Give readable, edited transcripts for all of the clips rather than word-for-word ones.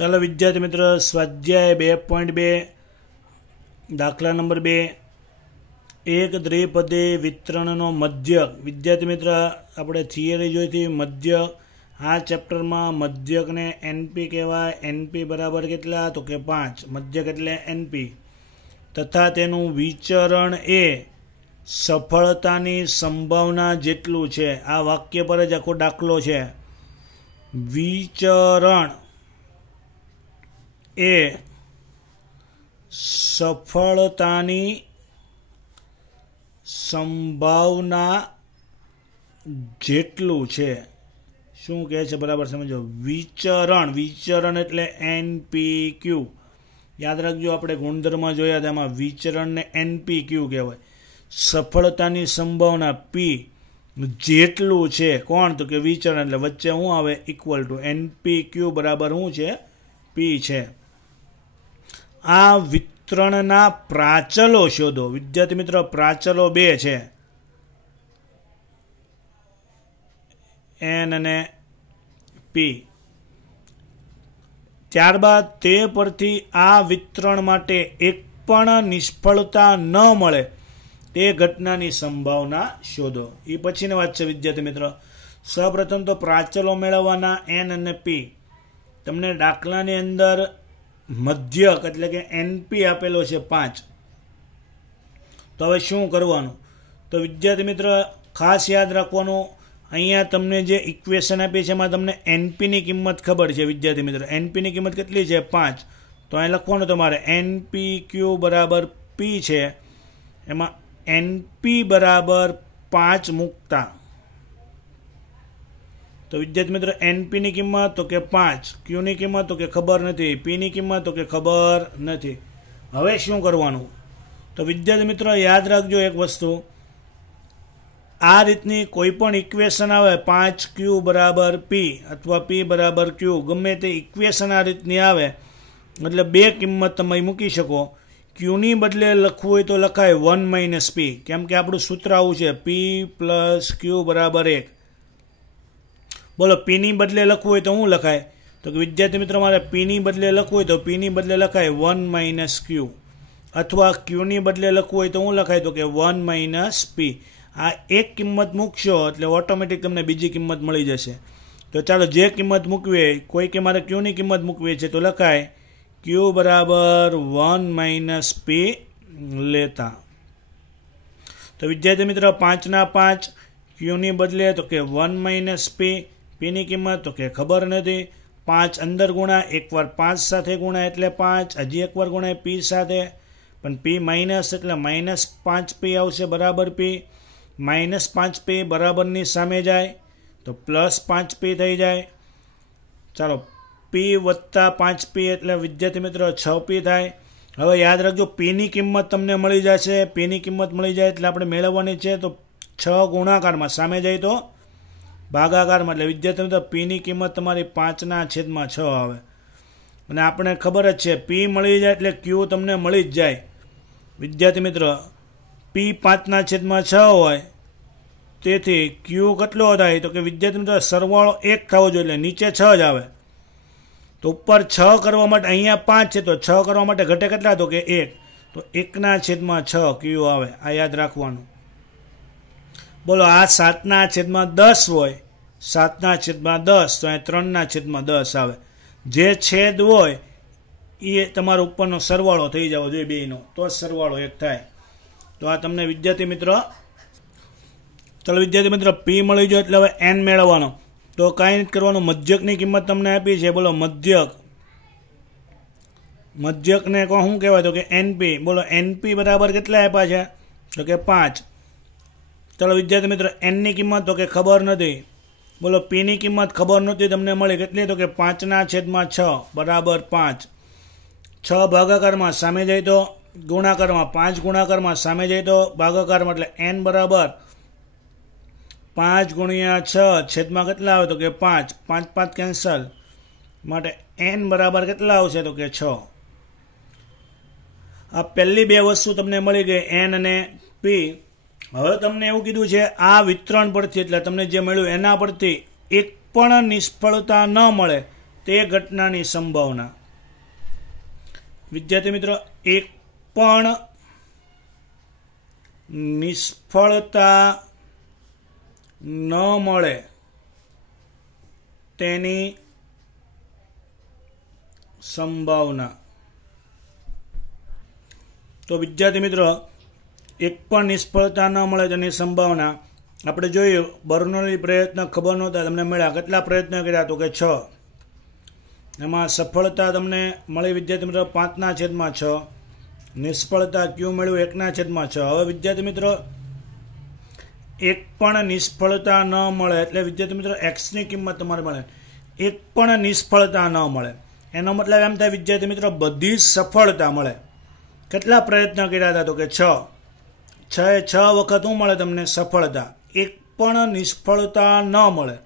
ચાલો વિદ્યાર્થી મિત્રો, સ્વાધ્યાય 2.2 દાખલા નંબર 2 એક દ્વિપદે વિતરણનો મધ્યક. વિદ્યાર્થી મિત્ર, આપણે થિયરી જોઈ હતી મધ્યક. આ ચેપ્ટરમાં મધ્યકને એનપી કહેવાય. એનપી બરાબર કેટલા? તો કે 5. મધ્યક એટલે એનપી. તથા તેનું વિચરણ એ સફળતાની સંભાવના જેટલું છે. આ વાક્ય પર જ આખો દાખલો છે. વિચરણ એ સફળતાની સંભાવના જેટલું છે. શું કહે છે બરાબર સમજો. વિચરણ એટલે NPQ. યાદ રાખજો, આપણે ગુણધર્મ જોયા હતા, એમાં વિચરણને NPQ કહેવાય. સફળતાની સંભાવના P જેટલું છે. કોણ? તો કે વિચરણ. એટલે વચ્ચે શું આવે? Equal to. NPQ બરાબર શું છે? P છે. આ વિતરણના પ્રાચલો શોધો. વિદ્યાર્થી મિત્રો, પ્રાચલો 2 છે, N અને P. ત્યારબાદ તે પરથી આ વિતરણ માટે એક પણ નિષ્ફળતા ન મળે તે ઘટનાની સંભાવના શોધો. એ પછીની વાત છે વિદ્યાર્થી મિત્રો. સૌપ્રથમ તો પ્રાચલો મેળવવાના N અને P. તમને દાખલાની અંદર મધ્યક એટલે કે NP આપેલો છે 5. તો હવે શું કરવાનું? તો વિદ્યાર્થી મિત્ર, ખાસ યાદ રાખવાનું, અહીંયા તમને જે ઇક્વેશન આપી છે એમાં તમને NPની કિંમત ખબર છે. વિદ્યાર્થી મિત્ર, NPની કિંમત કેટલી છે? 5. તો અહીં લખવાનું તમારે NPQ બરાબર P છે. એમાં NP બરાબર 5 મૂકતા. તો વિદ્યાર્થી મિત્રો, NPની કિંમત તો કે 5, Qની કિંમત તો કે ખબર નથી, Pની કિંમત તો કે ખબર નથી. હવે શું કરવાનું? તો વિદ્યાર્થી મિત્રો યાદ રાખજો એક વસ્તુ, આ રીતની કોઈ પણ ઇક્વેશન આવે 5Q બરાબર P અથવા P બરાબર Q, ગમે તે ઇક્વેશન આ રીતની આવે એટલે 2 કિંમત તમે મૂકી શકો. Qની બદલે લખવું હોય તો લખાય 1 - P, કેમ કે આપણું સૂત્ર આવું છે P + Q બરાબર 1. બોલો, Pની બદલે લખવું હોય તો શું લખાય? તો વિદ્યાર્થી મિત્રો, મારે Pની બદલે લખવું હોય તો Pની બદલે લખાય 1 - Q, અથવા Qની બદલે લખવું હોય તો શું લખાય? તો કે 1 - P. આ એક કિંમત મૂકશો એટલે ઓટોમેટિક તમને બીજી કિંમત મળી જશે. તો ચાલો, જે કિંમત મૂકવી હોય, કોઈ કે મારે Qની કિંમત મૂકવી છે તો લખાય Q બરાબર 1 - P લેતા. તો વિદ્યાર્થી મિત્રો, 5 ના 5, Qની બદલે તો કે 1 - P, Pની કિંમત તો કે ખબર નથી. 5 અંદર ગુણા, એકવાર 5 સાથે ગુણા એટલે 5, હજી એકવાર ગુણાય P સાથે, પણ P માઇનસ એટલે -5P આવશે બરાબર P. -5P બરાબરની સામે જાય તો +5P થઈ જાય. ચાલો, P વત્તા 5P એટલે વિદ્યાર્થી મિત્રો 6P થાય. હવે યાદ રાખજો, Pની કિંમત તમને મળી જશે. Pની કિંમત મળી જાય એટલે આપણે મેળવવાની છે. તો 6 ગુણાકારમાં, સામે જાય તો ભાગાકારમાં. એટલે વિદ્યાર્થી મિત્રો, Pની કિંમત તમારી 5/6 આવે. અને આપણે ખબર જ છે P મળી જાય એટલે Q તમને મળી જ જાય. વિદ્યાર્થી મિત્રો, P 5/6 હોય, તેથી Q કેટલો થાય? તો કે વિદ્યાર્થી મિત્રો, સરવાળો 1 થવો જોઈએ, એટલે નીચે 6 જ આવે. તો ઉપર 6 કરવા માટે, અહીંયા 5 છે તો 6 કરવા માટે ઘટે કેટલા? તો કે 1. તો 1/6 Q આવે. આ યાદ રાખવાનું. બોલો, આ 7/10 હોય, 7/10, તો અહીં 3/10 આવે. જે છેદ હોય એ તમારો ઉપરનો સરવાળો થઈ જવો જોઈએ બેયનો, તો જ સરવાળો 1 થાય. તો આ તમને વિદ્યાર્થી મિત્રો, ચાલો વિદ્યાર્થી મિત્રો, P મળી જાય એટલે હવે N મેળવવાનો. તો કાંઈ નથી કરવાનું, મધ્યકની કિંમત તમને આપી છે. બોલો, મધ્યકને શું કહેવાય? તો કે NP. બોલો, NP બરાબર કેટલા આપ્યા છે? તો કે 5. ચાલો વિદ્યાર્થી મિત્રો, Nની કિંમત તો કે ખબર નથી. બોલો, Pની કિંમત ખબર નહોતી, તમને મળી કેટલી? તો કે 5/6 બરાબર 5. 6 ભાગાકારમાં, સામે જાય તો ગુણાકારમાં, 5 ગુણાકારમાં, સામે જાય તો ભાગાકારમાં. એટલે N બરાબર 5 × 6 છેદમાં કેટલા આવે? તો કે 5. 5 5 કેન્સલ, માટે N બરાબર કેટલા આવશે? તો કે 6. આ પહેલી 2 વસ્તુ તમને મળી ગઈ, N અને P. હવે તમને એવું કીધું છે આ વિતરણ પરથી, એટલે તમને જે મળ્યું એના પરથી એક પણ નિષ્ફળતા ન મળે તે તે ઘટનાની સંભાવના. વિદ્યાર્થી મિત્રો, એક પણ નિષ્ફળતા ન મળે તેની સંભાવના. તો વિદ્યાર્થી મિત્રો, એક પણ નિષ્ફળતા ન મળે તેની સંભાવના આપણે જોયું. બર્નોલી પ્રયત્ન ખબર નહોતા, તમને મળ્યા. કેટલા પ્રયત્ન કર્યા? તો કે 6. એમાં સફળતા તમને મળી વિદ્યાર્થી મિત્રો 5/6. નિષ્ફળતા ક્યુ મળ્યું 1/6. હવે વિદ્યાર્થી મિત્રો, એક પણ નિષ્ફળતા ન મળે એટલે વિદ્યાર્થી મિત્રો એક્સની કિંમત તમારે મળે. એક પણ નિષ્ફળતા ન મળે એનો મતલબ એમ થાય વિદ્યાર્થી મિત્રો બધી જ સફળતા મળે. કેટલા પ્રયત્ન કર્યા હતા? તો કે 6. 6 વખત શું મળે તમને? સફળતા. એક પણ નિષ્ફળતા ન મળે.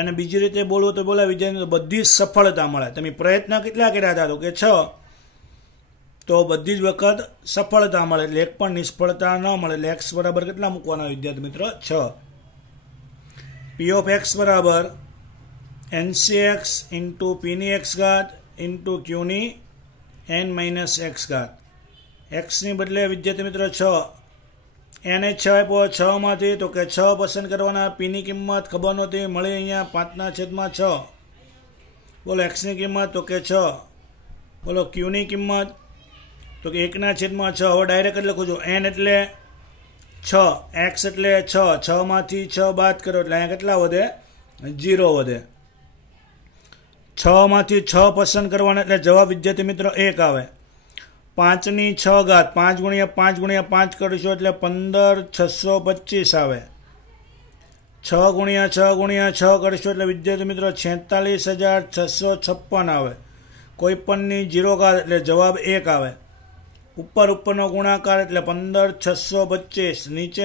અને બીજી રીતે બોલવું તો બોલાય વિદ્યાર્થી મિત્રો બધી જ સફળતા મળે. તમે પ્રયત્ન કેટલા કર્યા હતા? તો કે 6. તો બધી જ વખત સફળતા મળે એટલે એક પણ નિષ્ફળતા ન મળે. એટલે એક્સ બરાબર કેટલા મૂકવાના વિદ્યાર્થી મિત્રો? 6. પી ઓફ એક્સ બરાબર NCX ઇન્ટુ પીની એક્સ ઘાત ઇન્ટુ ક્યુની n-x ઘાત. એક્સની બદલે વિદ્યાર્થી મિત્રો 6. એને 6 આપ્યો. 6 માંથી તો કે 6 પસંદ કરવાના. પીની કિંમત ખબર નહોતી, મળી અહીંયા 5/6. બોલો એક્સની કિંમત તો કે 6. બોલો ક્યુની કિંમત તો કે 1/6. હવે ડાયરેક્ટ લખું છું. n એટલે 6, એક્સ એટલે 6. 6 માંથી 6 બાદ કરો એટલે અહીંયા કેટલા વધે? 0 વધે. 6 માંથી 6 પસંદ કરવાના એટલે જવાબ વિદ્યાર્થી મિત્રો 1 આવે. 5/6 ઘાત 5 × 5 × 5 કરીશું એટલે 15,625 આવે. 6 × 6 × 6 કરીશું એટલે વિદ્યાર્થી મિત્રો 46,656 આવે. કોઈ પણની 0 ઘાત એટલે જવાબ 1 આવે. ઉપરનો ગુણાકાર એટલે 15,625.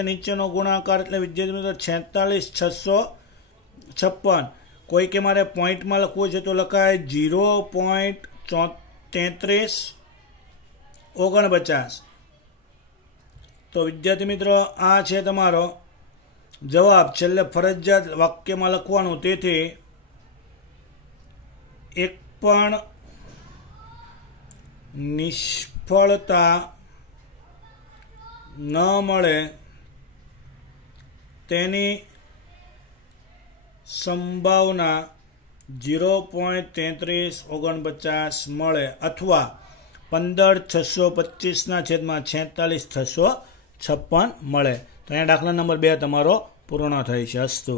નીચેનો ગુણાકાર એટલે વિદ્યાર્થી મિત્રો 46,656. કોઈ કે મારે પોઈન્ટમાં લખવું છે તો લખાય 0.3349. તો વિદ્યાર્થી મિત્રો આ છે તમારો જવાબ. છેલ્લે ફરજિયાત વાક્યમાં લખવાનું. તેથી એક પણ નિષ્ફળતા ન મળે તેની સંભાવના 0.3349 મળે અથવા 15,625/46,46,656 મળે. તો અહીંયા દાખલા નંબર 2 તમારો પૂર્ણ થાય છે. અસ્તુ.